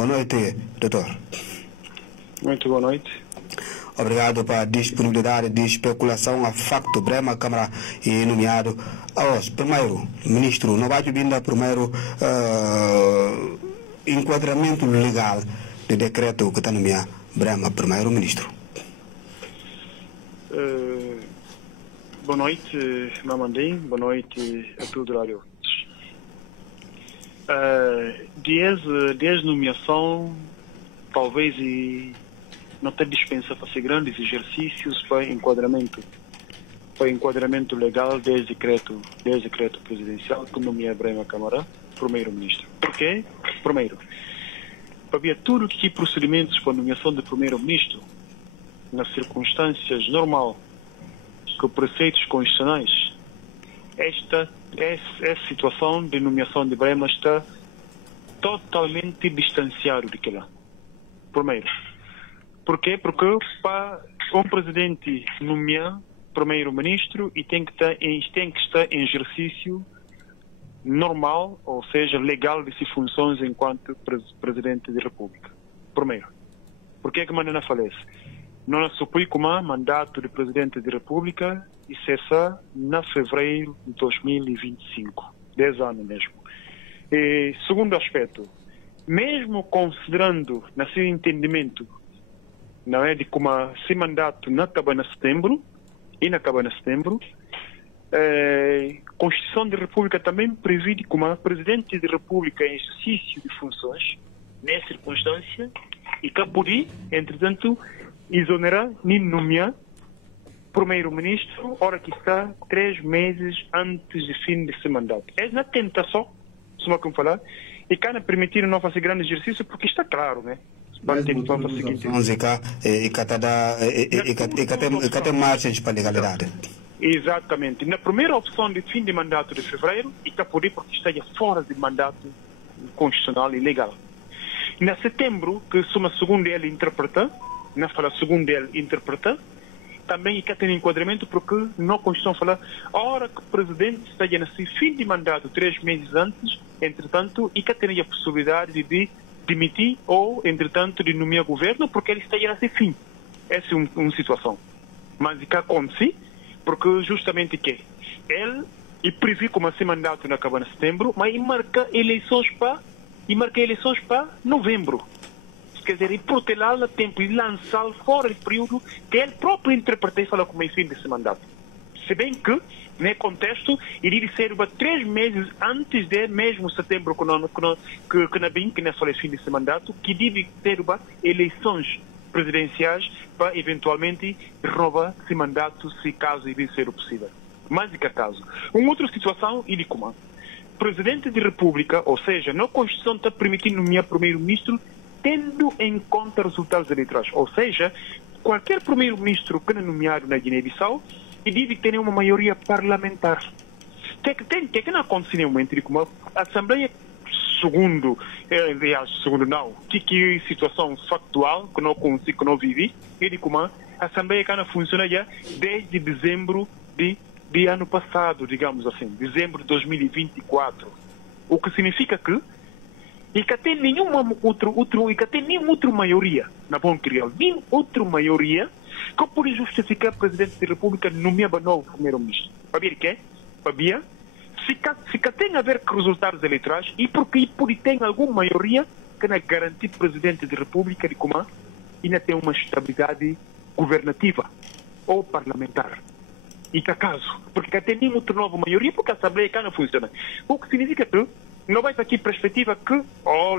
Boa noite, doutor. Muito boa noite. Obrigado pela disponibilidade de especulação a facto. Brema Câmara e nomeado aos primeiro ministro. Não vai vir primeiro enquadramento legal de decreto que está nomeado Brema primeiro ministro. Boa noite, Mamandim. Boa noite a todos os rádios. Desde nomeação, talvez não ter dispensa para fazer grandes exercícios para enquadramento legal desde decreto presidencial que nomeia Brema Câmara primeiro-ministro. Por quê? Primeiro, para ver tudo que procedimentos para nomeação de primeiro-ministro nas circunstâncias normal que preceitos constitucionais, esta situação de nomeação de Brema está totalmente distanciado daquela. Primeiro. Por quê? Porque para um presidente nomear primeiro-ministro e tem que estar em exercício normal, ou seja, legal de suas funções enquanto presidente da República. Primeiro. Por que a maneira falece? Não supõe como mandato de presidente da República e cessa em fevereiro de 2025. 10 anos mesmo. E, segundo aspecto, mesmo considerando, no seu entendimento, não é de como esse mandato não acaba em setembro, a Constituição da República também prevê como a Presidente da República em exercício de funções, nessa circunstância, e que poder, entretanto, exonerar nem nomear primeiro-ministro, hora que está 3 meses antes do fim desse mandato. É na tentação, se não como falar, e cá não permitir não fazer grande exercício, porque está claro, né? Mas tem margens para legalidade. Exatamente. Na primeira opção de fim de mandato de fevereiro, e está por aí porque está fora de mandato constitucional e legal. Na setembro, que soma segundo ele interpreta, não fala segundo ele interpreta, também e cá tem enquadramento porque na Constituição fala a hora que o Presidente está nesse fim de mandato 3 meses antes, entretanto, e cá tem a possibilidade de demitir ou, entretanto, de nomear governo porque ele está nesse fim. Essa é uma situação. Mas cá acontece porque justamente que ele prevê como esse mandato não acaba em setembro, mas marca eleições para novembro. Quer dizer, e protelar o tempo e lançar fora o período que ele próprio interpreta e fala como é fim desse mandato. Se bem que, nesse contexto, ele deve ser 3 meses antes de mesmo setembro, que não é fim desse mandato, que deve ter eleições presidenciais para eventualmente renovar esse mandato, se caso ele ser possível. Mas, de que caso? Uma outra situação, ele como Presidente da República, ou seja, na Constituição está permitindo nomear primeiro-ministro tendo em conta resultados eleitorais. Ou seja, qualquer primeiro-ministro que é nomeado na Guiné-Bissau deve ter uma maioria parlamentar. Que não acontece nenhum momento como a Assembleia, segundo não, que é situação factual que não consigo, que não vivi, ele como a Assembleia que não funciona já desde dezembro de ano passado, digamos assim, dezembro de 2024. O que significa que e que tem nenhuma outra maioria, na bom crioulo, nem outra maioria que pode justificar o Presidente da República nomear o novo primeiro-ministro. Para ver quê? Para ver se tem a ver com resultados eleitorais e porque pode ter alguma maioria que não garante o Presidente da República de como ainda tem uma estabilidade governativa ou parlamentar. E que caso, porque tem nenhuma outra nova maioria, porque a Assembleia cá não funciona. O que significa que não vai ter aqui perspectiva que,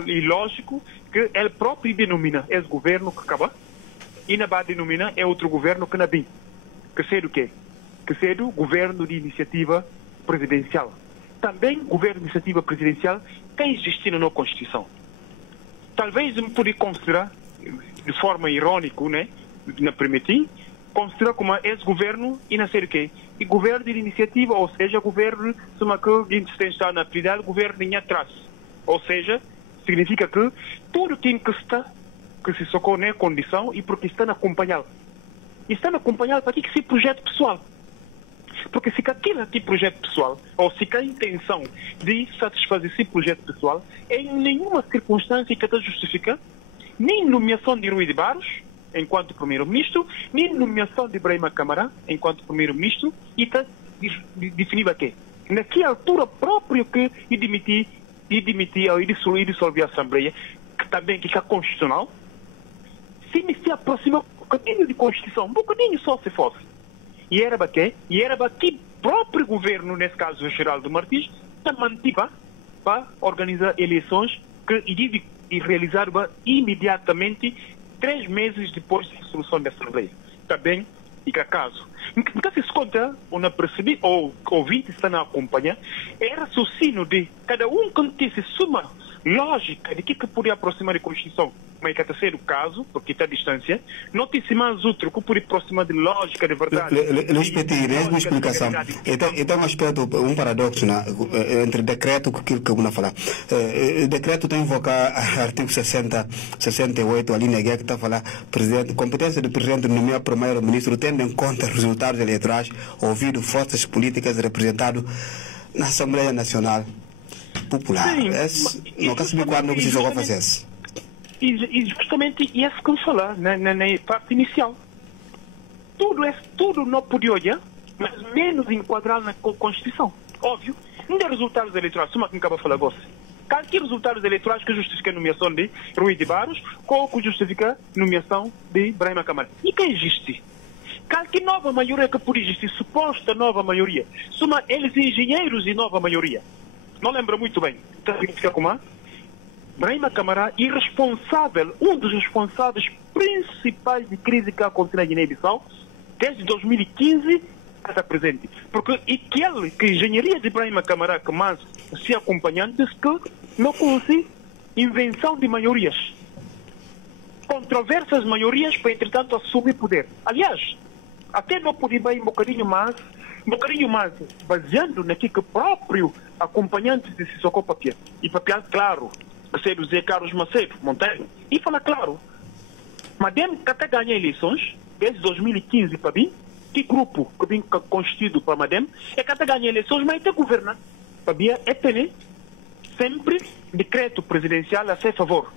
e lógico, que ele próprio denomina esse governo que acaba e não vai denominar é outro governo que não vem. Que seja o quê? Que seja o governo de iniciativa presidencial. Também o governo de iniciativa presidencial tem existido na Constituição. Talvez me poderia considerar, de forma irônica, né, na permitir, considerar como esse governo e não sei o quê. E governo de iniciativa, ou seja, governo que está na prioridade, governo em atrás. Ou seja, significa que tudo tem que se socorre na condição e porque está a acompanhar. E está a acompanhar para que esse projeto pessoal. Porque se aquilo aqui projeto pessoal, ou se a intenção de satisfazer esse projeto pessoal, em nenhuma circunstância que está justifica nem nomeação de Rui de Barros, enquanto primeiro-ministro, nem nomeação de Brahima Camara, enquanto primeiro-ministro, e está definido aqui. Naquela altura próprio que demitir ou dissolver a Assembleia, que também que é constitucional, se aproxima um bocadinho de Constituição, um bocadinho só se fosse. E era que o próprio governo, nesse caso o Geraldo Martins, se mantiva para organizar eleições e realizar imediatamente 3 meses depois da dissolução da Assembleia. Também e que caso. Nunca se conta, ou não percebi, ou ouvinte está a acompanhar, é raciocínio de cada um que tivesse suma lógica de que poderia aproximar da Constituição, mas que terceiro caso, porque está à distância, não tem mais outro que poderia aproximar de lógica, de verdade. Respeitei, mesma explicação. Então, um aspecto, um paradoxo entre decreto que eu vou falar. O decreto está a invocar artigo 68, a linha G, que está a falar competência do presidente nomear primeiro-ministro, tendo em conta os resultados eleitorais, ouvido forças políticas representadas na Assembleia Nacional Popular. Não quer saber quando que se jogou a fazer isso. E justamente isso que eu falar na parte inicial. Tudo não podia olhar, mas menos enquadrado na Constituição. Óbvio. Não tem resultados eleitorais, só que acaba de falar você. Qualquer resultados eleitorais que justifique a nomeação de Rui de Barros, ou que justifique a nomeação de Brahima Camara. E que existe? Qualquer nova maioria que pode existir, suposta nova maioria, são eles engenheiros e nova maioria. Não lembra muito bem. Então, significa como? Brahima Camara, irresponsável, um dos responsáveis principais de crise que aconteceu na Guiné-Bissau, desde 2015 até presente. Porque que a engenharia de Brahima Camara, que mais se acompanhando, diz que não conhece invenção de maiorias. Controversas maiorias para, entretanto, assumir poder. Aliás, até não podia ir um bocadinho mais, baseando naquilo que o próprio acompanhante de Sissoko Papia. E Papia, claro, que sei do Zé Carlos Macedo, Monteiro, e fala claro, Madem que até ganha eleições, desde 2015 para mim, que grupo que vem constituído para Madem, é que até ganha eleições, mas até governa. Para mim, é ter sempre decreto presidencial a seu favor.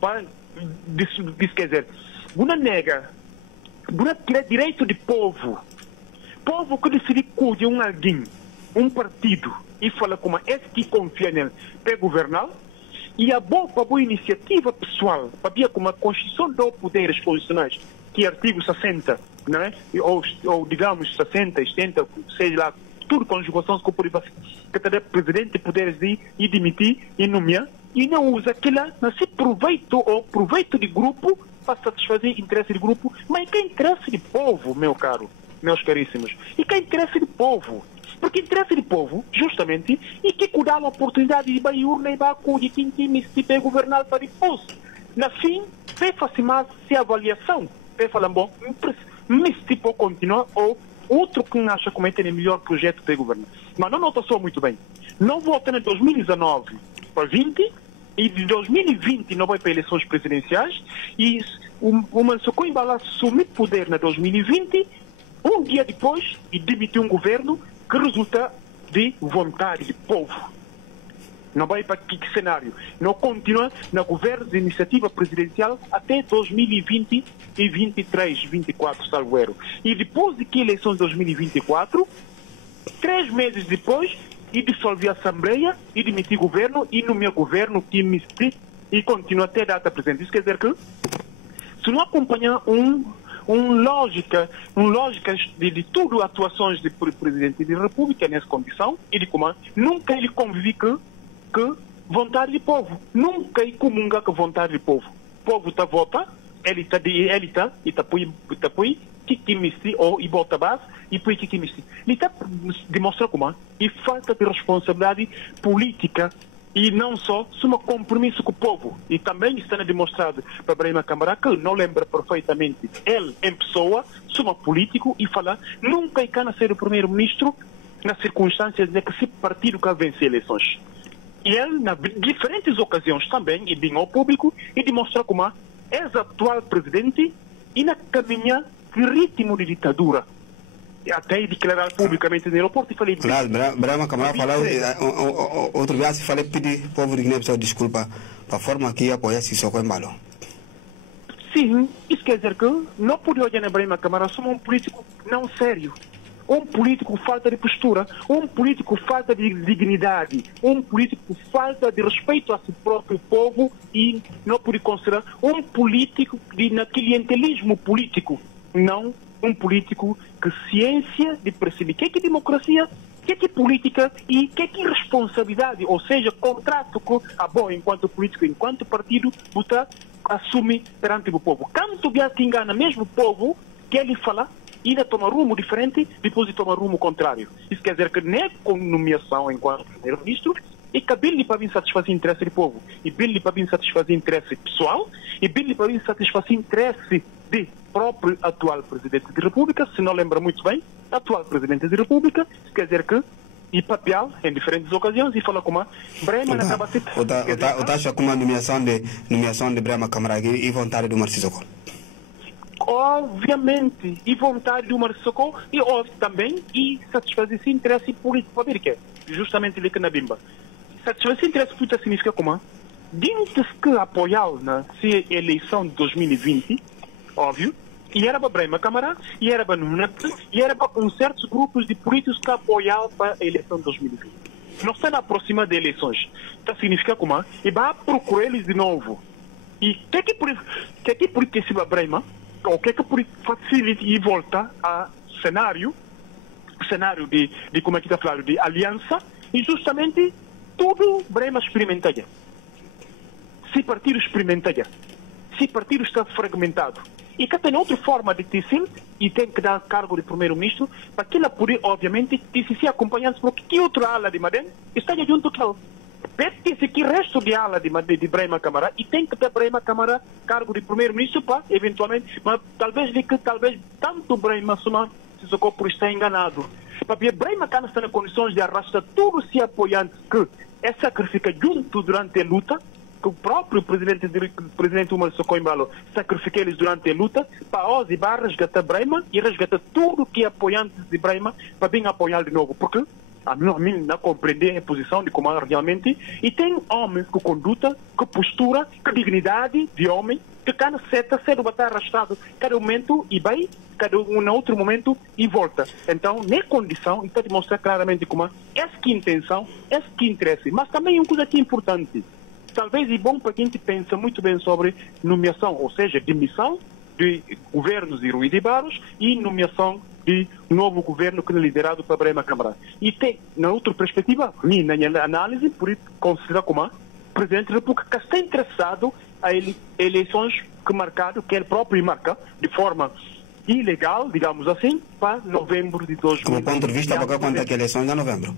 Para, quer dizer, uma nega, uma direito de povo que decide cuidar de alguém, um partido, e fala como esse que confia nele para governar, e a boa iniciativa pessoal, para ver como a Constituição dá poderes constitucionais, que é artigo 60, não é? ou digamos 60, 70, seja lá, tudo conjugação que o presidente poderes de demitir e nomear, e não usa aquilo, não se proveito de grupo para satisfazer interesse de grupo, mas que é interesse de povo, meus caríssimos, e que é interesse de povo. Porque interesse de povo, justamente, e que dá a oportunidade de ir urna e de quem se governar para depois. Na fim, faz mais se avaliação. Vai falar, bom, mas tipo continuar, ou outro que acha como é que tem o melhor projeto para governar. Mas não nota só muito bem. Não vota em 2019 para 20, e de 2020 não vai para eleições presidenciais, e o Mansoko Imbala assumir poder em 2020, um dia depois, e demitir um governo que resulta de vontade de povo. Não vai para que cenário. Não continua no governo de iniciativa presidencial até 2020 e 23, 24, salvo erro. E depois de que eleições de 2024, 3 meses depois, e dissolver a Assembleia, e demitir governo, e nomear governo, e continua até a data presente. Isso quer dizer que, se não acompanhar lógica de tudo atuações do presidente da República nessa condição e de como nunca ele convive que vontade do povo, nunca ele comunga com vontade do povo. O povo está vota, ele está põe que misti ou e bota base e põe que misti. Ele está demonstrando como e falta de responsabilidade política. E não só, uma compromisso com o povo. E também está demonstrado para Brahima Camara que não lembra perfeitamente ele em pessoa, suma político e fala nunca cana ser o primeiro-ministro nas circunstâncias de que se partido que vencer eleições. E ele, nas diferentes ocasiões também, e bem ao público, e demonstra como é atual presidente e na caminha de ritmo de ditadura. até declarar publicamente no aeroporto e falei... Claro, Brahma Camara falou, outro dia se falei pedir ao povo de Guiné-Bissau desculpa para a forma que apoia Sissoko Embalo. Sim, isso quer dizer que não pode olhar na Brahma Camara como um político não sério. Um político falta de postura, um político falta de dignidade, um político falta de respeito a seu próprio povo e não pode considerar um político de clientelismo político, não um político que ciência de perceber o que é democracia, o que é política e o que é responsabilidade, ou seja, contrato que a bom enquanto político, enquanto partido, você assume perante o povo. Quanto bem te engana mesmo o povo que ele fala, ainda toma rumo diferente, depois toma rumo contrário. Isso quer dizer que nem com nomeação enquanto primeiro-ministro, e que ele para vir satisfazer o interesse do povo, e ele para vir satisfazer o interesse pessoal, e ele para vir satisfazer o interesse de próprio atual Presidente da República, se não lembra muito bem, atual Presidente da República, isso quer dizer que e papel em diferentes ocasiões e fala como Brahma na capacidade. Você acha que uma nomeação de Brahma Camara e vontade do Marcelo? Obviamente, e vontade do Marcelo e também e satisfazer esse interesse político para ver que é justamente ali que na bimba. Satisfazer esse interesse político significa como? Diz que apoiá-lo na eleição de 2020, óbvio, e era para Brahma Camara, e era para Nunet, e era para certos grupos de políticos que apoiaram para a eleição de 2020. Não está na próxima de eleições. Então significa como? E vai procurar eles de novo. E o que é que por esse Brahma, o que é que por facilita e volta a cenário de como é que está falando, de aliança, e justamente tudo Brahma experimentaria. Se partido experimentaria. Se partido está fragmentado. E que tem outra forma de TCC e tem que dar cargo de primeiro-ministro para que ela poder, obviamente, TCC acompanhando porque que outra ala de Madem está junto com ele. Disse que o resto de ala de Brahma Camara e tem que ter Brahma Camara cargo de primeiro-ministro para, eventualmente, mas talvez tanto Brahma Suma se socorre por estar enganado. Porque Brahma Camara está em condições de arrastar tudo se apoiando que é sacrifica junto durante a luta, que o próprio presidente Umar Sissoko Embalo sacrificou eles durante a luta para hoje vai resgatar Brahma e resgatar tudo que é apoiante de Brahma para bem apoiar de novo. Porque a mim não compreender a posição de como realmente e tem homens com conduta, com postura, com dignidade de homem que cada seta cedo vai estar arrastado cada momento e vai, cada outro momento e volta. Então, na condição, está a demonstrar claramente como essa que intenção, essa que interesse. Mas também uma coisa que é importante. Talvez é bom para quem pensa muito bem sobre nomeação, ou seja, demissão de governos de Rui de Barros e nomeação de novo governo que é liderado por Brahma Camara. E tem, na outra perspectiva, na minha análise, por isso considero como o Presidente da República que está interessado a eleições que marcado, que ele próprio marca, de forma ilegal, digamos assim, para novembro de 2020. Como ponto de vista, para quando é que eleições é novembro?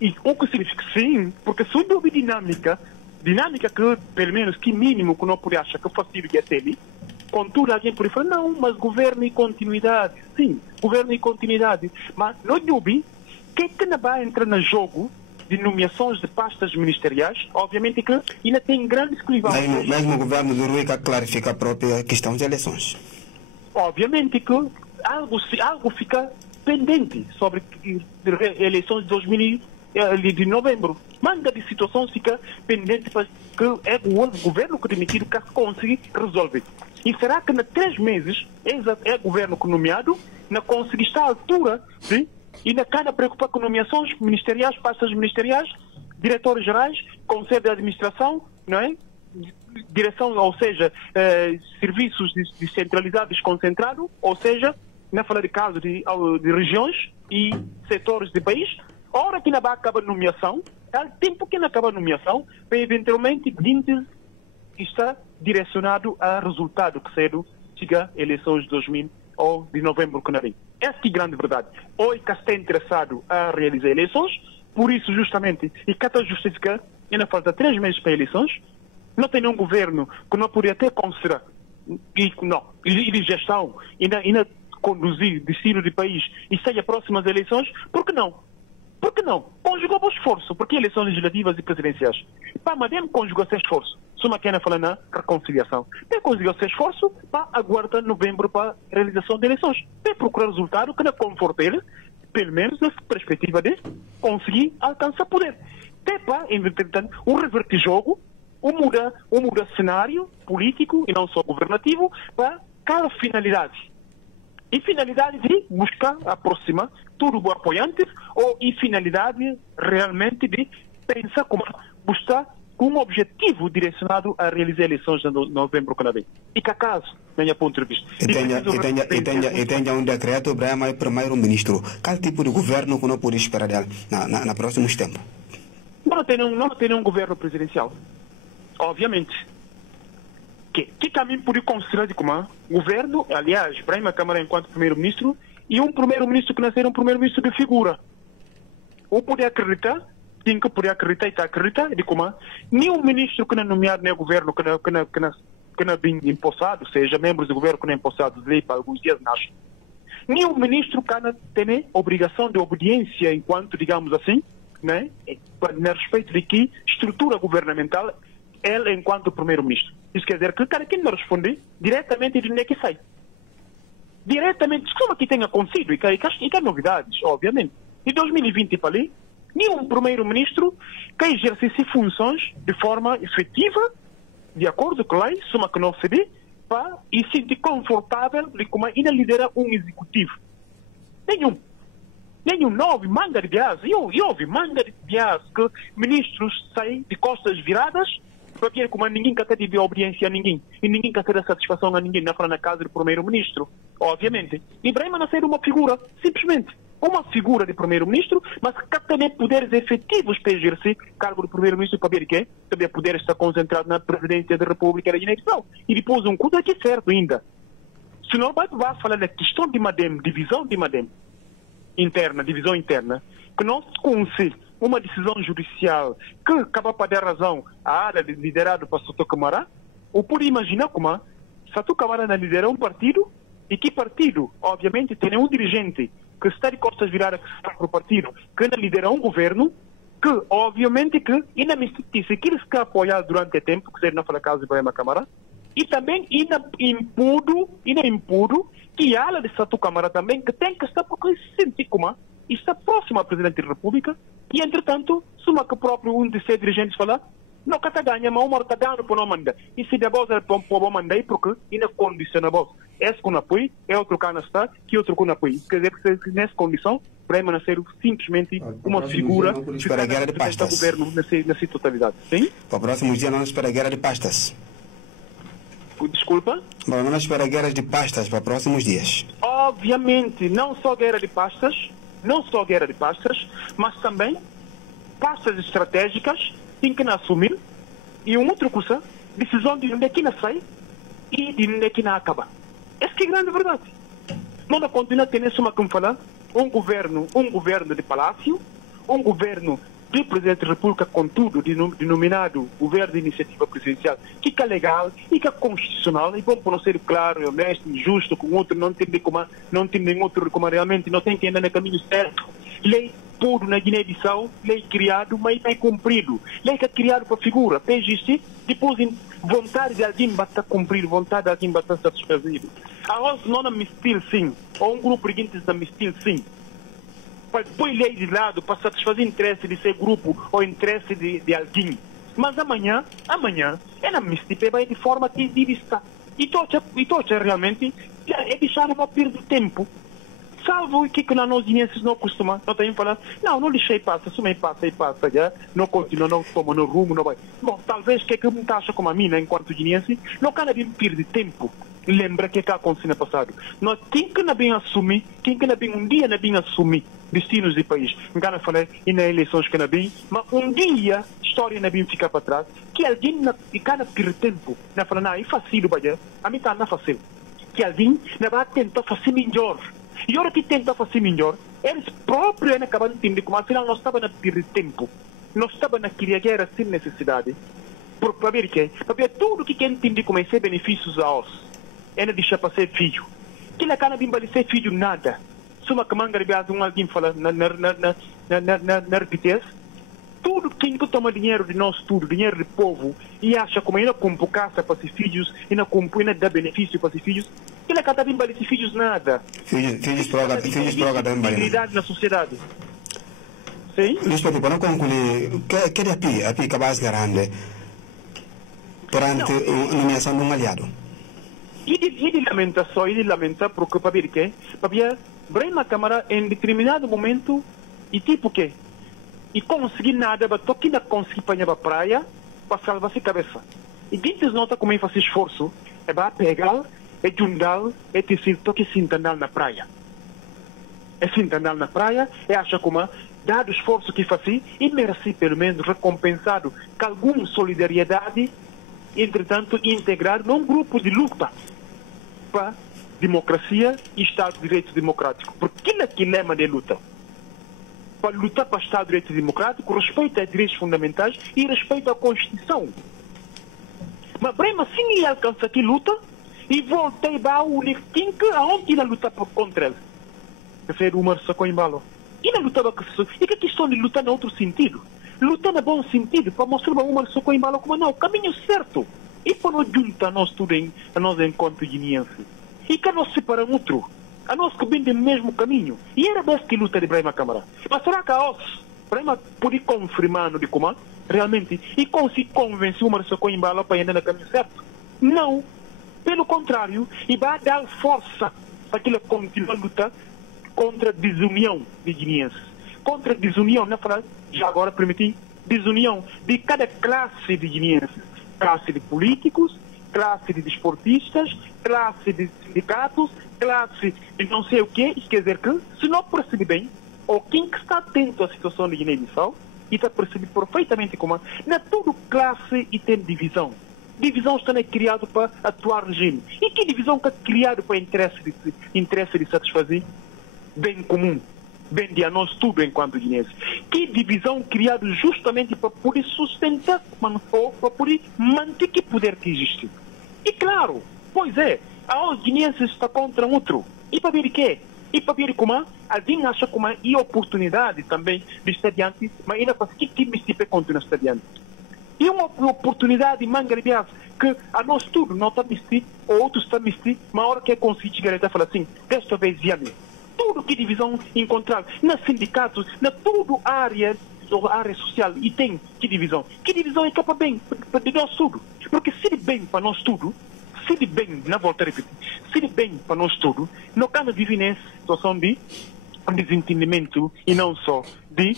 E o que significa sim, porque se houve dinâmica que, pelo menos, que mínimo que não pode achar que facilita é ali, contudo, alguém pode falar, não, mas governo e continuidade. Sim, governo e continuidade. Mas não dúvide que não vai entrar no jogo de nomeações de pastas ministeriais, obviamente que ainda tem grandes clivagens. Mesmo o governo do Rui que clarifica a própria questão das eleições. Obviamente que algo fica pendente sobre eleições de novembro. Manda de situação fica pendente para que é o governo que demitido que conseguir resolver. E será que em 3 meses é o governo que nomeado não conseguir estar à altura, sim? E na cada preocupar com nomeações ministeriais, pastas ministeriais, diretores gerais, conselho de administração, não é? Direção, ou seja, serviços descentralizados concentrados, ou seja, não falar de casos de regiões e setores do país. A hora que não vai acabar a nomeação, há tempo que não acaba a nomeação, para eventualmente está direcionado a resultado que cedo chega a eleições de 2000 ou de novembro que não vem. Essa é a grande verdade. Ou que está interessado a realizar eleições, por isso justamente, e que está justificando, ainda falta 3 meses para eleições, não tem nenhum governo que não poderia até considerar, e de gestão, ainda conduzir destino do país e sair próximas eleições, por que não? Por que não? Conjugou o esforço, porque eleições legislativas e presidenciais. Para madem conjugou esse esforço. Suma quem fala na reconciliação. Tem conjugou esse esforço para aguardar novembro para a realização de eleições. Tem procurar resultado que não conforte ele, pelo menos na perspectiva de conseguir alcançar poder. Tem para, entretanto, revertir jogo, muda cenário político e não só governativo para cada finalidade. E finalidade de buscar aproximar todos os apoiantes ou e finalidade realmente de pensar como buscar com um objetivo direcionado a realizar eleições em novembro canadiense. E que acaso, na minha ponto de vista. E tenha um decreto para o primeiro-ministro. Qual tipo de governo que não pode esperar dele na próximos tempos? Não tem um governo presidencial. Obviamente. Que também pode considerar como governo, aliás, Brahima Câmara enquanto primeiro-ministro, e um primeiro-ministro que nascer um primeiro-ministro de figura. Ou pode acreditar, tem que poder acreditar e está acreditando de como nenhum ministro que não é nomeado no governo que não bem empossado, seja membros do governo que não é empossado de lei para alguns dias nasce. Nenhum ministro que não tem obrigação de obediência enquanto, digamos assim, né, a respeito de que estrutura governamental ele enquanto primeiro-ministro. Isso quer dizer que cada quem não responde diretamente de onde é que sai. Diretamente, como que tenha acontecido, e que há novidades, obviamente. De 2020 para ali, nenhum primeiro-ministro que exercesse funções de forma efetiva, de acordo com a lei, suma que não se vê, para e se sentir confortável de como ainda lidera um executivo. Nenhum. Não houve manga de bias. E houve manga de bias que ministros saem de costas viradas porque como ninguém quer ter obediência a ninguém e ninguém quer ter satisfação a ninguém na casa do primeiro-ministro, obviamente. Ibrahim nascer uma figura, simplesmente uma figura de primeiro-ministro, mas que tem poderes efetivos para exercer cargo de primeiro-ministro para ver que também poder estar concentrado na presidência da República da Guiné-Bissau. E depois um coisa que é certo ainda. Se não vai falar da questão de Madem, divisão de Madem interna, divisão interna, que não se consegue uma decisão judicial que acaba para dar razão à área liderada por Sato Camara, ou por imaginar como Sato Camara lidera um partido e que partido, obviamente, tem um dirigente que está de costas viradas para o partido, que lidera um governo, que, obviamente, que inadmissível que ele está apoiado durante o tempo, que seria na fala casa de Brahima Camara, e também impuro que a ala de Sato Camara também, que tem que estar porque se sente como está próximo ao Presidente da República, e, entretanto, suma que o próprio um de seus dirigentes fala, não que ganha, mas uma está ganhando por não mandar. E se depois ele pode mandar, porque ainda condiciona a voz. Esse que não apoia, é outro que não está, que outro que não apoia. Quer dizer que nessa condição, para ele ser simplesmente uma figura que para a guerra de pastas. Governo na sua totalidade. Sim? Para o próximo dia não espera a guerra de pastas. Desculpa? Não espera guerras de pastas para próximos dias. Obviamente, não só guerra de pastas, mas também pastas estratégicas tem que assumir e uma outra coisa, decisão de onde é que não sai e de onde é que não acaba. Essa que é a grande verdade. Não continua tendo isso como falar, um governo de palácio, um governo de Presidente da República, contudo, denominado Governo de Iniciativa Presidencial, que é legal e que é constitucional, e bom por não ser claro, honesto, justo, com outro, não tem nenhum outro como realmente não tem que andar no caminho certo. Lei tudo na Guiné-Bissau, lei criado, mas é cumprido. Lei que é criado para figura, para existir, depois vontade de alguém basta cumprir, vontade de alguém basta satisfazido. A nós não mistil sim, ou um grupo de gente não mistil sim. Põe lei de lado para satisfazer o interesse de seu grupo ou interesse de alguém. Mas amanhã, é na mistura de forma que deve estar. E tocha realmente é deixar uma perda de tempo. Salvo que nós guineenses não costumamos, não tem falar, não deixei passar, só me passa e passa, já, não continua, não toma no rumo, não vai. Bom, talvez que me taxa como a mim, enquanto guineense, não cada bem perder tempo. Lembra que aconteceu no passado. Nós tem que não bem assumir, um dia não bem assumir destinos do país. Não falei e nas eleições que não bem, mas um dia a história não bem ficar para trás, que alguém não perder tempo, não fala, não, é fácil, a mim está não fácil. Que alguém não vai tentar fazer melhor. E a hora que tenta fazer melhor, eles próprios acabam de entender como afinal nós estávamos a perder tempo. Nós estávamos a criar guerra sem necessidade. Para ver que tudo que quer entender como é ser benefícios a nós, é não deixar para ser filho. Que ele acaba de ser filho nada. Suma que manga aliás alguém fala na RPTS, tudo quem que toma dinheiro de nós tudo, dinheiro do povo, e acha como ainda compra casa para esses filhos, ainda dá benefício para esses filhos, ele não está para esses filhos nada. Filhos proga também. Na sociedade. Sim? Luís Pedro, para não concluir, que é a capaz grande perante a nomeação de um aliado? E lamenta porque para ver que, para ver, Brema Câmara em determinado momento, e tipo que, e conseguir nada, mas toque ainda conseguir apanhar a praia para salvar-se a cabeça. E gente nota como é fazer esforço, é para pegar, é juntar, é ter toque sintandal na praia. É sintandal na praia, é achar como dado o esforço que faz e merece pelo menos recompensado com alguma solidariedade, entretanto integrado num grupo de luta para democracia e Estado de Direito Democrático. Porque aquilo é lema de luta. Para lutar para o Estado de Direito Democrático, respeito a direitos fundamentais e respeito à Constituição. Mas, Brema, se ele alcança aqui luta, e voltei para o único que aonde ele luta contra ele. Que foi o Umar Socoimbalo. E não lutava com isso. E que questão de lutar no outro sentido? Lutar no bom sentido, para mostrar para o Umar Socoimbalo como não, o caminho certo. E para nós juntar nós tudo a nós enquanto guineenses. E que nós separamos outro. A nós que vem do mesmo caminho. E era bem que luta de Brema Câmara. Mas será que a Brema pode confirmar no de comando? Realmente? E conseguir convencer o Umar Socoimbalo para ir no caminho certo? Não. Pelo contrário, e vai dar força para que ele continue a lutar contra a desunião de guineenses. Contra a desunião, na frase, já agora permiti, desunião de cada classe de guineenses. Classe de políticos, classe de desportistas, classe de sindicatos, classe de não sei o quê. Isso quer dizer que, se não percebe bem, ou quem que está atento à situação de Guiné-Bissau, e está percebendo perfeitamente como na toda classe e tem divisão. Divisão está criada para atuar regime. E que divisão que é criada para interesse de satisfazer bem comum, bem de a nós tudo enquanto guineenses. Que divisão criada justamente para poder sustentar ou para poder manter que poder que existe. E claro, pois é, a guineenses está contra outro. E para ver o quê? E para ver como alguém acha como e oportunidade também de estar diante, mas ainda para que me estipe contra estar diante. E uma oportunidade mangrebias que a nós tudo não está misti, ou outros está misti, mas a hora que é conseguir chegar e falar assim, desta vez viame. Tudo que divisão encontrar nos sindicatos, na toda área social, e tem que divisão. Que divisão é capaz bem de nós tudo. Porque se de bem para nós tudo, se de bem, na volta a repetir, se de bem para nós tudo, não cabe viver nessa situação de desentendimento e não só de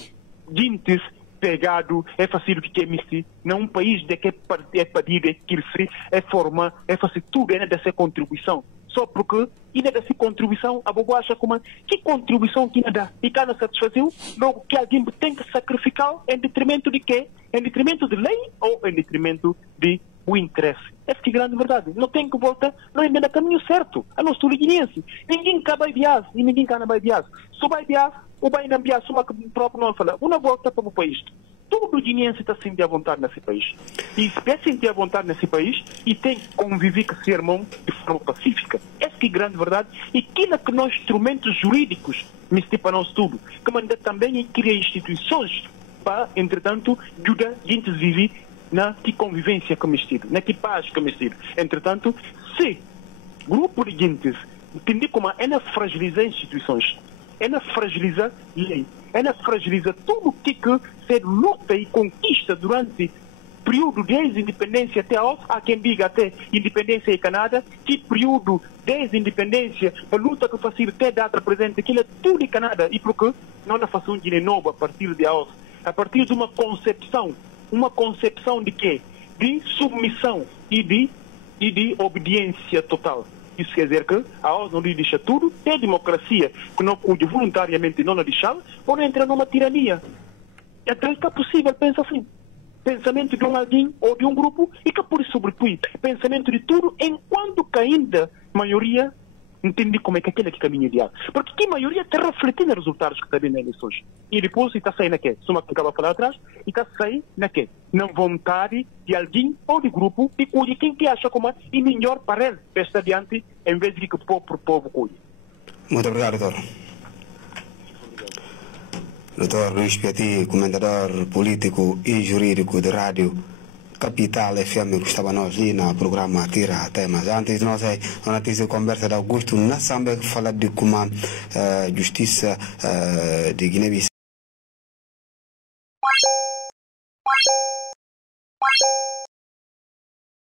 gentes pegado, é fácil que é misti, não um país de que é pedido, é crescer, é formar, é fazer tudo, é dessa contribuição. Só porque, e dessa contribuição, a boa acha como que contribuição que dá e cada satisfazer, logo que alguém tem que sacrificar em detrimento de quê? Em detrimento de lei ou em detrimento de o interesse. Essa que é a grande verdade. Não tem que voltar, não é no caminho certo. A nós guineenses. Ninguém quer vai viajar e ninguém quer vai viajar. Só vai viajar ou vai não viajar, só que o próprio não fala. Uma volta para o país. Todo guineense está sentindo à vontade nesse país. E se é sentir à vontade nesse país e tem que conviver com seu irmão de forma pacífica. Essa que é a grande verdade. E aquilo que nós, instrumentos jurídicos, mistura para nós tudo. Que manda também e cria instituições para, entretanto, ajudar a gente a viver na que convivência com mistura, na que paz com mistura. Entretanto, se grupo de gentes entender como é na fragilizar instituições, é na fragilizar lei, é na fragilizar tudo o que se luta e conquista durante período desde a independência até há quem diga até independência e Canadá, que período desde a independência, a luta que faz até data presente, aquilo é tudo em Canadá, e porque não é fazer um Guiné novo a partir de hoje, a partir de uma concepção de quê? De submissão e de obediência total. Isso quer dizer que a ONU não lhe deixa tudo, tem democracia que não cuide voluntariamente não a deixar, ou entra numa tirania. Então é possível, pensa assim, pensamento de um alguém ou de um grupo, e que por isso sobrepõe pensamento de tudo, enquanto que ainda a maioria entende como é que aquele que caminha ideal. Porque que a maioria está refletindo os resultados que está vendo nas eleições. E depois está saindo na quê? Soma que acaba de falar atrás, e está saindo na quê? Na vontade de alguém ou de grupo e cuide quem que acha como é e melhor para ele, para estar adiante, em vez de que o povo cuide. Muito obrigado, doutor. Dr. Luís Piatti, comentador político e jurídico de rádio Capital FM, que estava nós ali no programa Tira Temas. Antes de nós a notícia conversa de Augusto Nassamba, que fala de como a justiça de Guiné-Bissau